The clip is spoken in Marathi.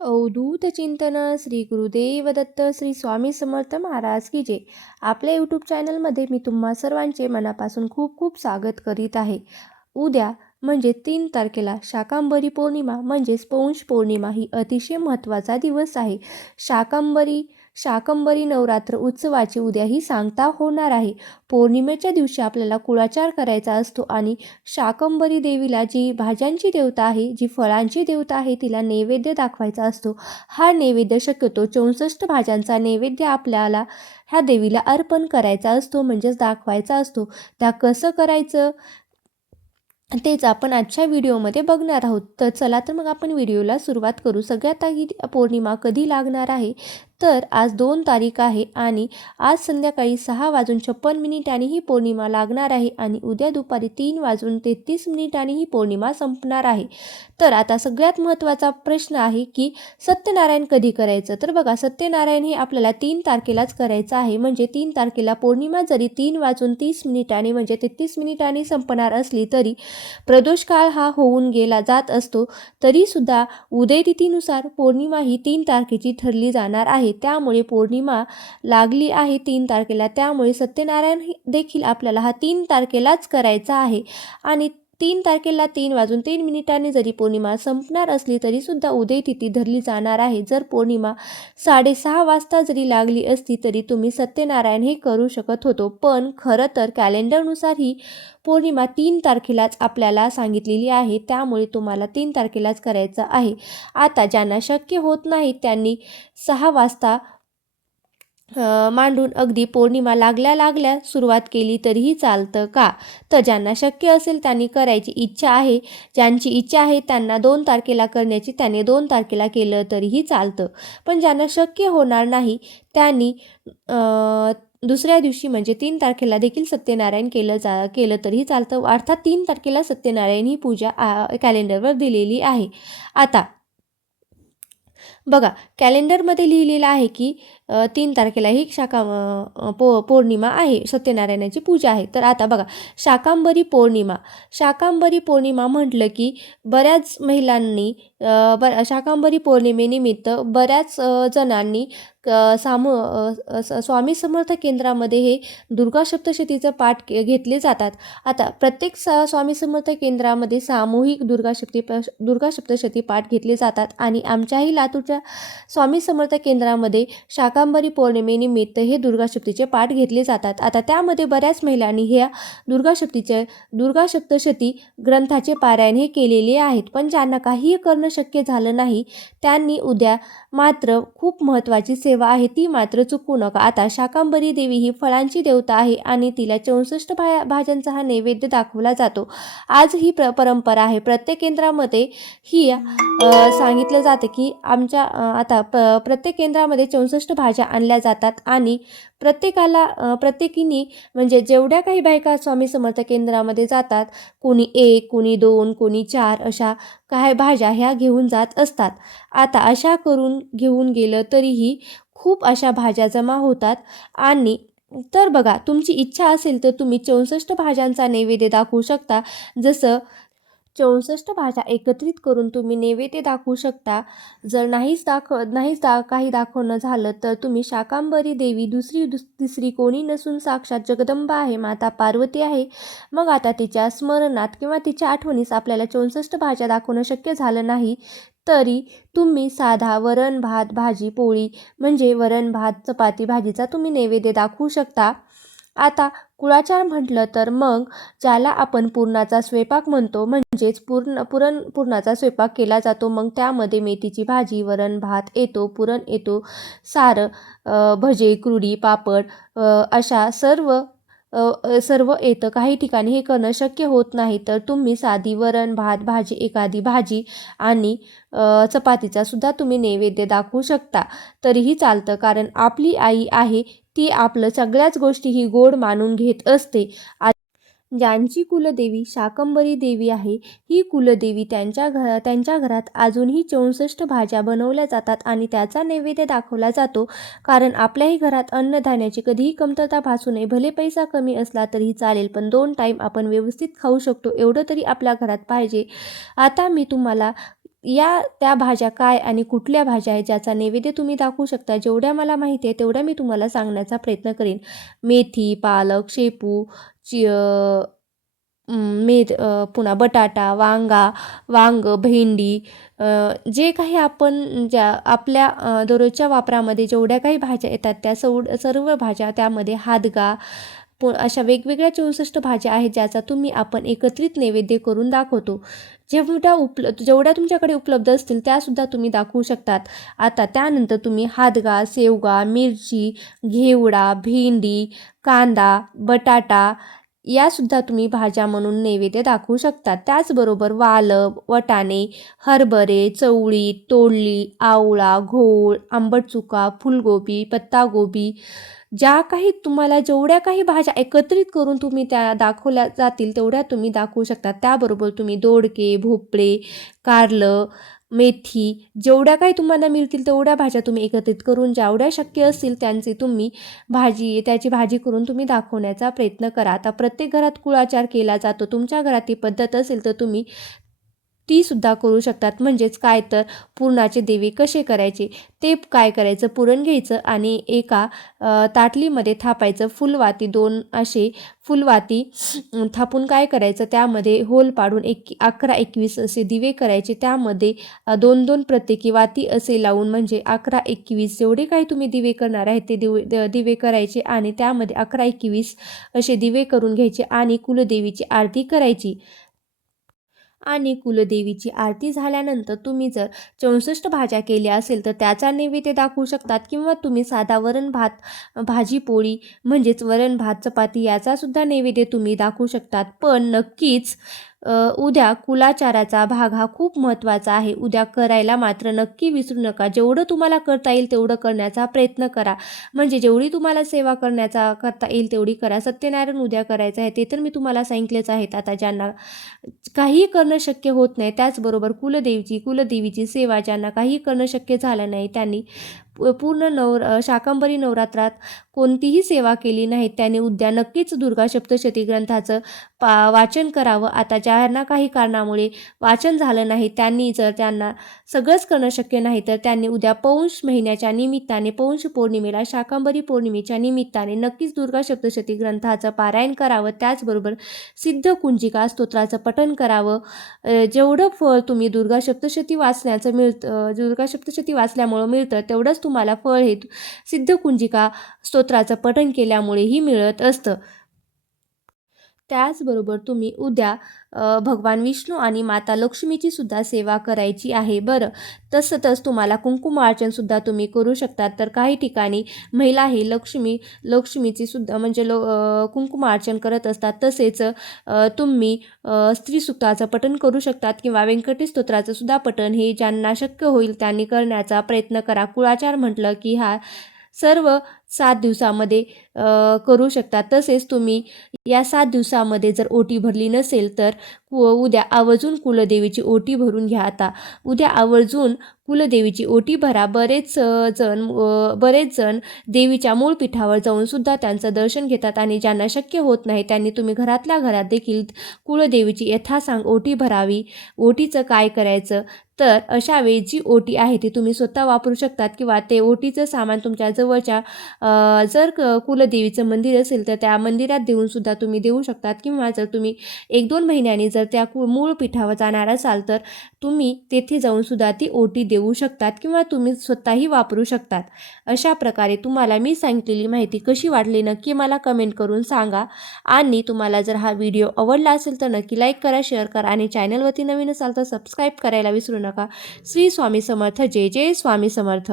अवधूत चिंतन श्री गुरुदेव दत्त श्री स्वामी समर्थ महाराज की जय. आपल्या यूट्यूब चॅनलमध्ये मी तुम्हा सर्वांचे मनापासून खूप खूप स्वागत करीत आहे. उद्या म्हणजे 3 तारखेला शाकंभरी पौर्णिमा म्हणजेच पौष पौर्णिमा ही अतिशय महत्त्वाचा दिवस आहे. शाकंभरी नवरात्र उत्सवाची उद्या ही सांगता होणार आहे. पौर्णिमेच्या दिवशी आपल्याला कुळाचार करायचा असतो आणि शाकंभरी देवीला जी भाज्यांची देवता आहे, जी फळांची देवता आहे, तिला नैवेद्य दाखवायचा असतो. हा नैवेद्य शक्यतो 64 भाज्यांचा नैवेद्य आपल्याला ह्या देवीला अर्पण करायचा असतो, म्हणजेच दाखवायचा असतो. त्या कसं करायचं तेच आपण आजच्या व्हिडिओमध्ये बघणार आहोत. तर चला तर मग आपण व्हिडिओला सुरुवात करू. सगळ्यात आधी पौर्णिमा कधी लागणार आहे, तर आज 2 तारीख आहे आणि आज संध्याकाळी 6:56 ही पौर्णिमा लागणार आहे आणि उद्या दुपारी 3:33 ही पौर्णिमा संपणार आहे. तर आता सगळ्यात महत्त्वाचा प्रश्न आहे की सत्यनारायण कधी करायचं. तर बघा, सत्यनारायण हे आपल्याला 3 तारखेलाच करायचं आहे. म्हणजे 3 तारखेला पौर्णिमा जरी 3:30 म्हणजे 33 संपणार असली तरी प्रदोष काळ हा होऊन गेला जात असतो. तरीसुद्धा उदयतिथीनुसार पौर्णिमा ही 3 तारखेची ठरली जाणार आहे. त्यामुळे पौर्णिमा लागली आहे 3 तारखेला, त्यामुळे सत्यनारायण देखील आपल्याला हा 3 तारखेलाच करायचा आहे. आणि 3 तारखेला 3:03 जरी पौर्णिमा संपणार असली तरीसुद्धा उदयतिथी धरली जाणार आहे. जर पौर्णिमा 6:30 वाजता जरी लागली असती तरी तुम्ही सत्यनारायण हे करू शकत होतो. पण खरं तर कॅलेंडरनुसार ही पौर्णिमा 3 तारखेलाच आपल्याला सांगितलेली आहे, त्यामुळे तुम्हाला 3 तारखेलाच करायचं आहे. आता ज्यांना शक्य होत नाही त्यांनी 6 वाजता मांडून अगदी पौर्णिमा लागल्या सुरुवात केली तरीही चालतं का? तर ज्यांना शक्य असेल त्यांनी करायची इच्छा आहे, ज्यांची इच्छा आहे त्यांना 2 तारखेला करण्याची, त्याने 2 तारखेला केलं तरीही चालतं. पण ज्यांना शक्य होणार नाही त्यांनी दुसऱ्या दिवशी म्हणजे 3 तारखेला देखील सत्यनारायण केलं तरीही चालतं. अर्थात 3 तारखेला सत्यनारायण ही पूजा कॅलेंडरवर दिलेली आहे. आता बघा, कॅलेंडरमध्ये लिहिलेलं आहे की 3 तारखेला ही पौर्णिमा आहे, सत्यनारायणाची पूजा आहे. तर आता बघा, शाकंभरी पौर्णिमा म्हटलं की बऱ्याच महिलांनी शाकंभरी पौर्णिमेनिमित्त बऱ्याच जणांनी स्वामी समर्थ केंद्रामध्ये हे दुर्गा सप्तशतीचं पाठ घेतले जातात. आता प्रत्येक स्वामी समर्थ केंद्रामध्ये सामूहिक दुर्गा सप्तशती पाठ घेतले जातात आणि आमच्याही लातूरच्या स्वामी समर्थ केंद्रामध्ये शाकंभरी पौर्णिमेनिमित्त हे दुर्गासप्तीचे पाठ घेतले जातात. आता त्यामध्ये बऱ्याच महिलांनी ह्या दुर्गा सप्तशती ग्रंथाचे पारायण हे केलेले आहेत. पण ज्यांना काहीही करणं शक्य झालं नाही त्यांनी उद्या मात्र खूप महत्त्वाची सेवा आहे, ती मात्र चुकू नका. आता शाकंभरी देवी ही फळांची देवता आहे आणि तिला 64 भाज्यांचा हा नैवेद्य दाखवला जातो. आज ही परंपरा आहे. प्रत्येक केंद्रामध्ये ही सांगितलं जातं की आता प्रत्येक केंद्रामध्ये 64 भाज्या आणल्या जातात आणि प्रत्येकीने म्हणजे जेवढ्या काही बायका स्वामी समर्थ केंद्रामध्ये जातात, कोणी 1, कोणी 2, कोणी 4 अशा काही भाज्या ह्या घेऊन जात असतात. आता अशा करून घेऊन गेलं तरीही खूप अशा भाज्या जमा होतात. आणि तर बघा, तुमची इच्छा असेल तर तुम्ही 64 भाज्यांचा नैवेद्य दाखवू शकता. जसं 64 भाज्या एकत्रित करून तुम्ही नैवेद्य दाखवू शकता. जर काही दाखवणं झालं तर तुम्ही शाकंभरी देवी तिसरी कोणी नसून साक्षात जगदंबा आहे, माता पार्वती आहे. मग आता तिच्या स्मरणात किंवा तिच्या आठवणीस आपल्याला 64 भाज्या दाखवणं शक्य झालं नाही तरी तुम्ही साधा वरण भात भाजी पोळी म्हणजे वरण भात चपाती भाजीचा तुम्ही नैवेद्य दाखवू शकता. आता कुळाचार म्हटलं तर मग ज्याला आपण पुरणाचा स्वयंपाक म्हणतो, म्हणजेच पुरणाचा स्वयंपाक केला जातो. मग त्यामध्ये मेथीची भाजी, वरण भात येतो, पुरण येतो, सारं, भजे, कुरडी, पापड अशा सर्व येतं. काही ठिकाणी हे करणं शक्य होत नाही तर तुम्ही साधी वरण भात भाजी, एखादी भाजी आणि चपातीचा सुद्धा तुम्ही नैवेद्य दाखवू शकता तरीही चालतं. कारण आपली आई आहे ती आपलं सगळ्याच गोष्टी ही गोड मानून घेत असते. ज्यांची कुलदेवी शाकंभरी देवी आहे, ही कुलदेवी त्यांच्या घरात अजूनही 64 भाज्या बनवल्या जातात आणि त्याचा नैवेद्य दाखवला जातो. कारण आपल्याही घरात अन्नधान्याची कधीही कमतरता भासू नये. भले पैसा कमी असला तरीही चालेल, पण 2 टाईम आपण व्यवस्थित खाऊ शकतो एवढं तरी आपल्या घरात पाहिजे. आता मी तुम्हाला त्या भाज्या काय आणि कुठल्या भाज्या आहेत ज्याचा नैवेद्य तुम्ही दाखवू शकता. जेवढ्या मला माहिती आहे तेवढ्या मी तुम्हाला सांगण्याचा प्रयत्न करेन. मेथी, पालक, शेपू, चि अ, पुन्हा बटाटा, वांगं, भेंडी, अ, जे काही आपण ज्या आपल्या दररोजच्या वापरामध्ये जेवढ्या काही भाज्या येतात त्या सर्व भाज्या त्यामध्ये हादगा अशा वेगवेगळ्या 64 भाज्या आहेत ज्याचा आपण एकत्रित नैवेद्य करून दाखवतो. जेवढ्या तुमच्याकडे उपलब्ध असतील त्यासुद्धा तुम्ही दाखवू शकतात. आता त्यानंतर तुम्ही हादगा, शेवगा, मिरची, घेवडा, भेंडी, कांदा, बटाटा यासुद्धा तुम्ही भाज्या म्हणून नैवेद्य दाखवू शकता. त्याचबरोबर वालं, वाटाणे, हरभरे, चवळी, तोंडली, आवळा, घोळ, आंबट चुका, फुलगोबी, पत्तागोबी तुम्हाला जेवढ्या काही भाज्या एकत्रित करून तुम्ही त्या दाखवल्या जातील तेवढ्या तुम्ही दाखवू शकता. त्याबरोबर तुम्ही दोडके, भोपळे, कारलं, मेथी जेवढ्या काही तुम्हाला मिळतील तेवढ्या भाज्या तुम्ही एकत्रित करून जेवढ्या शक्य असतील त्याची भाजी करून तुम्ही दाखवण्याचा प्रयत्न करा. आता प्रत्येक घरात कुळाचार केला जातो. तुमच्या घरात ती पद्धत असेल तर तुम्ही ती सुद्धा करू शकतात. म्हणजेच काय तर पुरणाचे दिवे कसे करायचे ते काय करायचं, पुरण घ्यायचं आणि एका ताटलीमध्ये थापायचं. फुलवाती थापून काय करायचं, त्यामध्ये होल पाडून 11-21 असे दिवे करायचे. त्यामध्ये 2-2 प्रत्येकी वाती असे लावून म्हणजे 11-21 जेवढे काही तुम्ही दिवे करणार आहेत ते दिवे करायचे आणि त्यामध्ये 11-21 असे दिवे करून घ्यायचे आणि कुलदेवीची आरती करायची. आणि कुलदेवीची आरती झाल्यानंतर तुम्ही जर 64 भाज्या केल्या असेल तर त्याचा नैवेद्य दाखवू शकतात किंवा तुम्ही साधा वरण भात, भाजी पोळी म्हणजेच वरण भात चपाती याचासुद्धा नैवेद्य तुम्ही दाखवू शकतात. पण नक्कीच उद्या कुलाचाराचा भाग हा खूप महत्त्वाचा आहे. उद्या करायला मात्र नक्की विसरू नका. जेवढं तुम्हाला करता येईल तेवढं करण्याचा प्रयत्न करा. म्हणजे जेवढी तुम्हाला सेवा करता येईल तेवढी करा. सत्यनारायण उद्या करायचं आहे ते तर मी तुम्हाला सांगितलेच आहेत. आता ज्यांना काही करणं शक्य होत नाही त्याचबरोबर कुलदेवीची सेवा ज्यांना काही करणं शक्य झालं नाही त्यांनी पूर्ण शाकंभरी नवरात्रात कोणतीही सेवा केली नाही त्यांनी उद्या नक्कीच दुर्गा सप्तशती ग्रंथाचं वाचन करावं. आता ज्यांना काही कारणामुळे वाचन झालं नाही त्यांना सगळंच करणं शक्य नाही तर त्यांनी उद्या पौष महिन्याच्या निमित्ताने पौष पौर्णिमेला शाकंभरी पौर्णिमेच्या निमित्ताने नक्कीच दुर्गा सप्तशती ग्रंथाचं पारायण करावं. त्याचबरोबर सिद्ध कुंजिका स्तोत्राचं पठण करावं. जेवढं फळ तुम्ही दुर्गा सप्तशती वाचल्यामुळं मिळतं तेवढंच तुम्हाला फळ हे सिद्ध कुंजिका स्तोत्राचं पठण केल्यामुळेही मिळत असतं. त्याचबरोबर तुम्ही उद्या भगवान विष्णू आणि माता लक्ष्मीची सुद्धा सेवा करायची आहे. बरं, तसंच तुम्हाला कुंकुमार्चनसुद्धा तुम्ही करू शकतात. तर काही ठिकाणी महिला हे लक्ष्मीची सुद्धा म्हणजे कुंकुमार्चन करत असतात. तसेच तुम्ही स्त्रीसुक्ताचं पठण करू शकतात किंवा व्यंकटेश स्तोत्राचं सुद्धा पठण हे ज्यांना शक्य होईल त्यांनी करण्याचा प्रयत्न करा. कुळाचार म्हटलं की हा सर्व 7 दिवसामध्ये करू शकता. तसेच तुम्ही या 7 दिवसामध्ये जर ओटी भरली नसेल तर उद्या आवर्जून कुलदेवीची ओटी भरून घ्या. आता उद्या आवर्जून कुलदेवीची ओटी भरा. बरेच जण देवीच्या मूळ पीठावर जाऊन सुद्धा त्यांचं दर्शन घेतात आणि ज्यांना शक्य होत नाही त्यांनी तुम्ही घरातल्या घरात देखील कुलदेवीची यथासांग ओटी भरावी. ओटीचं काय करायचं तर अशा वेळी जी ओटी आहे ती तुम्ही स्वतः वापरू शकतात किंवा ते ओटीचं सामान तुमच्या जवळच्या जर कुलदेवीचं मंदिर असेल तर त्या मंदिरात देऊन सुद्धा तुम्ही देऊ शकतात किंवा जर तुम्ही 1-2 महिन्यांनी जर त्या मूळ पीठावर जाणार असाल तर तुम्ही तेथे जाऊन सुद्धा ती ओटी देऊ शकतात किंवा तुम्ही स्वतःही वापरू शकतात. अशा प्रकारे तुम्हाला मी सांगितलेली माहिती कशी वाटली नक्की मला कमेंट करून सांगा आणि तुम्हाला जर हा व्हिडिओ आवडला असेल तर नक्की लाईक करा, शेअर करा आणि चॅनलवरती नवीन असाल तर सबस्क्राईब करायला विसरू नका. श्री स्वामी समर्थ. जय जय स्वामी समर्थ.